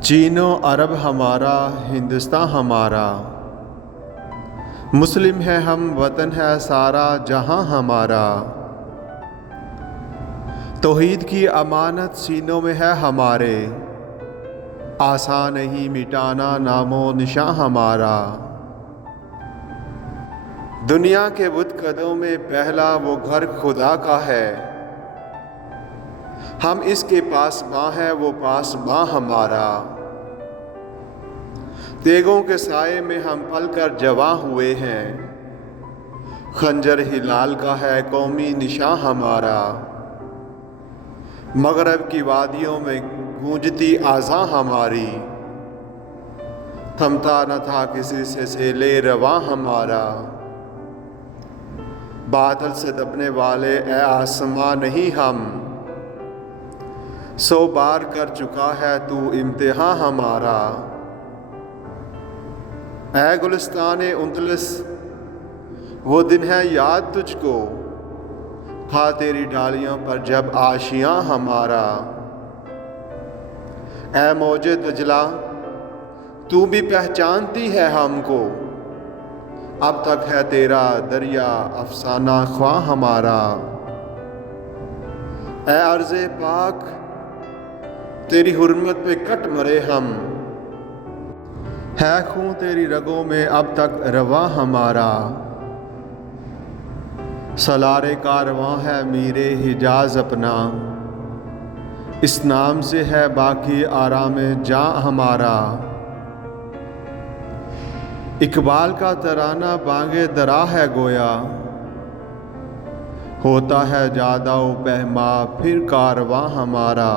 Chino अरब हमारा, हिंदुस्तान हमारा, मुस्लिम है हम, वतन है सारा जहां हमारा। तौहीद की अमानत सीनों में है हमारे, आसान नहीं मिटाना नामो निशां हमारा। दुनिया के बुतकदों में पहला वो घर खुदा का है, हम इसके पास माँ है वो पास माँ हमारा। तेगों के साए में हम पल कर जवां हुए हैं, खंजर हिलाल का है कौमी निशां हमारा। मगरब की वादियों में गूंजती आज़ां हमारी, थमता न था किसी से सेले रवां हमारा। बादल से दबने वाले ए आसमां नहीं हम, 100 बार कर चुका है तू इम्तिहान हमारा। ऐ गुलिस्ताने उंतलिस वो दिन है याद तुझको, था तेरी डालियों पर जब आशियाँ हमारा। ऐ मौजे दजला तू भी पहचानती है हमको, अब तक है तेरा दरिया अफसाना ख्वां हमारा। ऐ अर्ज़े पाक तेरी हुर्मत पे कट मरे हम, है खून तेरी रगों में अब तक रवा हमारा। सलारे कारवां है मीरे हिजाज अपना, इस नाम से है बाकी आराम जां हमारा। इकबाल का तराना बांगे दरा है गोया, होता है जादा पहमा फिर कारवां हमारा।